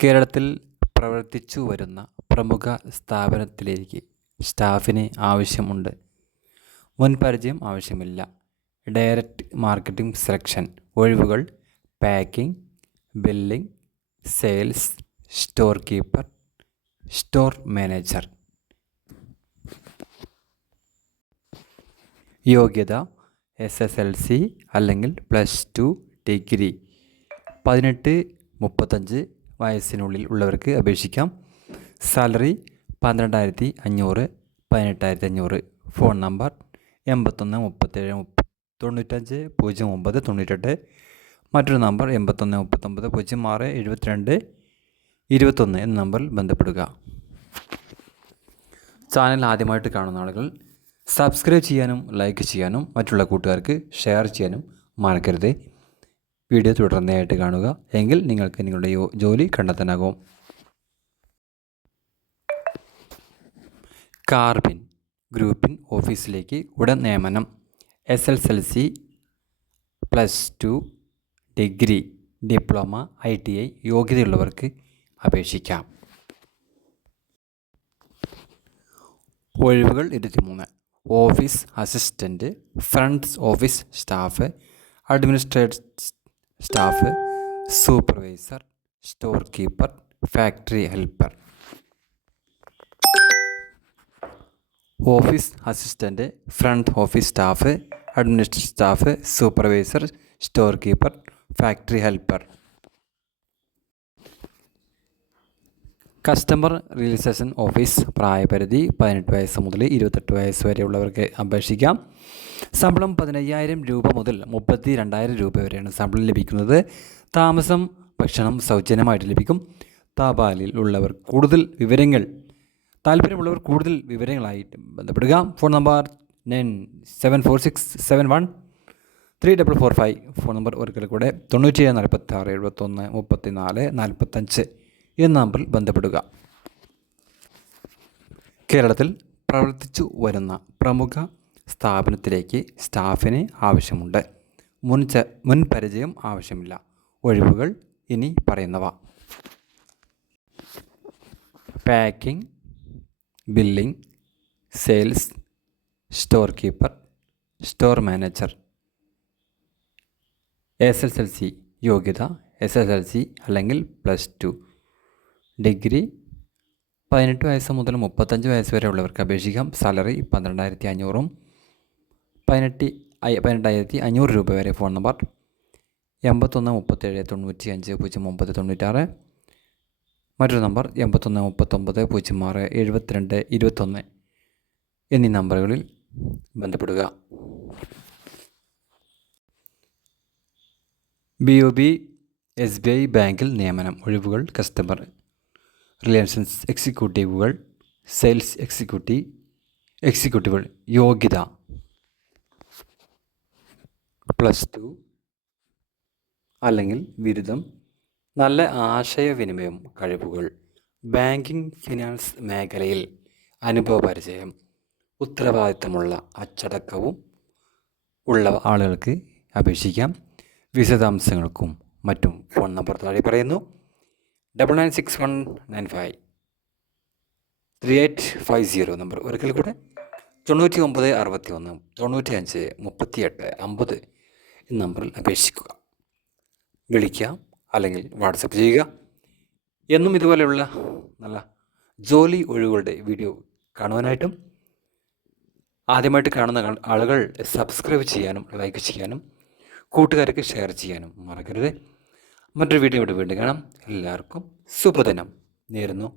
കേരളത്തിൽ പ്രവർത്തിച്ചു വരുന്ന പ്രമുഖ സ്ഥാപനത്തിലേക്ക് സ്റ്റാഫിന് ആവശ്യമുണ്ട്. മുൻപരിചയം ആവശ്യമില്ല. Direct marketing selection. ഒഴിവുകൾ: packing, billing, sales, store keeper, store manager. യോഗ്യത: SSLC അല്ലെങ്കിൽ +2 ഡിഗ്രി. 18-35 വയസ്സിനുള്ളിൽ ഉള്ളവർക്ക് അപേക്ഷിക്കാം. സാലറി 12,500, 18,500. Phone number 8137950998. മറ്റൊരു നമ്പർ 8139067221 എന്ന നമ്പറിൽ ബന്ധപ്പെടുക. ചാനൽ ആദ്യമായിട്ട് കാണുന്ന ആളുകൾ സബ്സ്ക്രൈബ് ചെയ്യാനും ലൈക്ക് ചെയ്യാനും മറ്റുള്ള കൂട്ടുകാർക്ക് ഷെയർ ചെയ്യാനും മറക്കരുത്. വീഡിയോ തുടർന്നതായിട്ട് കാണുക, എങ്കിൽ നിങ്ങൾക്ക് നിങ്ങളുടെ ജോലി കണ്ടെത്താനാകും. കാർബിൻ ഗ്രൂപ്പിൻ ഓഫീസിലേക്ക് ഉടൻ നിയമനം. SSLC, +2 ഡിഗ്രി, ഡിപ്ലോമ, ITI യോഗ്യതയുള്ളവർക്ക് അപേക്ഷിക്കാം. ഒഴിവുകൾ 23. Office assistant, front office staff, administrative staff, supervisor, store keeper, factory helper. Office assistant, front office staff, administrative staff, supervisor, store keeper, factory helper. Customer relation office. പ്രായപരിധി 18 വയസ്സ് മുതൽ 28 വയസ്സ് വരെയുള്ളവർക്ക് അപേക്ഷിക്കാം. ശമ്പളം 15,000 രൂപ മുതൽ 32,000 രൂപ വരെയാണ് ശമ്പളം ലഭിക്കുന്നത്. താമസം, ഭക്ഷണം സൗജന്യമായിട്ട് ലഭിക്കും. തപാലിൽ ഉള്ളവർ താല്പര്യമുള്ളവർ കൂടുതൽ വിവരങ്ങളായിട്ട് ബന്ധപ്പെടുക. Phone number 9746713445. ഫോൺ നമ്പർ ഒരിക്കൽ കൂടെ 9746713445 എന്ന നമ്പറിൽ ബന്ധപ്പെടുക. കേരളത്തിൽ പ്രവർത്തിച്ചു വരുന്ന പ്രമുഖ സ്ഥാപനത്തിലേക്ക് സ്റ്റാഫിന് ആവശ്യമുണ്ട്. മുൻപരിചയം ആവശ്യമില്ല. ഒഴിവുകൾ ഇനി പറയുന്നവ: packing, billing, sales, store keeper, store manager. SSLC യോഗ്യത: SSLC അല്ലെങ്കിൽ +2 ഡിഗ്രി. 18 വയസ്സ് മുതൽ 35 വയസ്സ് വരെ ഉള്ളവർക്ക് അപേക്ഷിക്കാം. സാലറി 12,500, 18,500 രൂപ വരെ. Phone number 8137950996. മറ്റൊരു നമ്പർ 8139067221 എന്നീ നമ്പറുകളിൽ ബന്ധപ്പെടുക. BOB SBI ബാങ്കിൽ നിയമനം. ഒഴിവുകൾ: കസ്റ്റമർ റിലേഷൻസ് എക്സിക്യൂട്ടീവുകൾ, സെയിൽസ് എക്സിക്യൂട്ടീവുകൾ. യോഗ്യത: +2 അല്ലെങ്കിൽ ബിരുദം. നല്ല ആശയവിനിമയം കഴിവുകൾ. ബാങ്കിംഗ് ഫിനാൻസ് മേഖലയിൽ അനുഭവപരിചയം. ഉത്തരവാദിത്തമുള്ള അച്ചടക്കവും ഉള്ള ആളുകൾക്ക് അപേക്ഷിക്കാം. വിശദാംശങ്ങൾക്കും മറ്റും ഫോൺ നമ്പർ താഴെ പറയുന്നു. 9961953850 നമ്പർ ഒരിക്കൽ കൂടെ 9961953850 എന്ന നമ്പറിൽ അപേക്ഷിക്കുക. വിളിക്കാം അല്ലെങ്കിൽ വാട്സപ്പ് ചെയ്യുക. എന്നും ഇതുപോലെയുള്ള നല്ല ജോലി ഒഴിവുകളുടെ വീഡിയോ കാണുവാനായിട്ടും ആദ്യമായിട്ട് കാണുന്ന ആളുകൾ സബ്സ്ക്രൈബ് ചെയ്യാനും ലൈക്ക് ചെയ്യാനും കൂട്ടുകാർക്ക് ഷെയർ ചെയ്യാനും മറക്കരുത്. മറ്റൊരു വീഡിയോ വീണ്ടും കാണാം. എല്ലാവർക്കും ശുഭദിനം നേരുന്നു.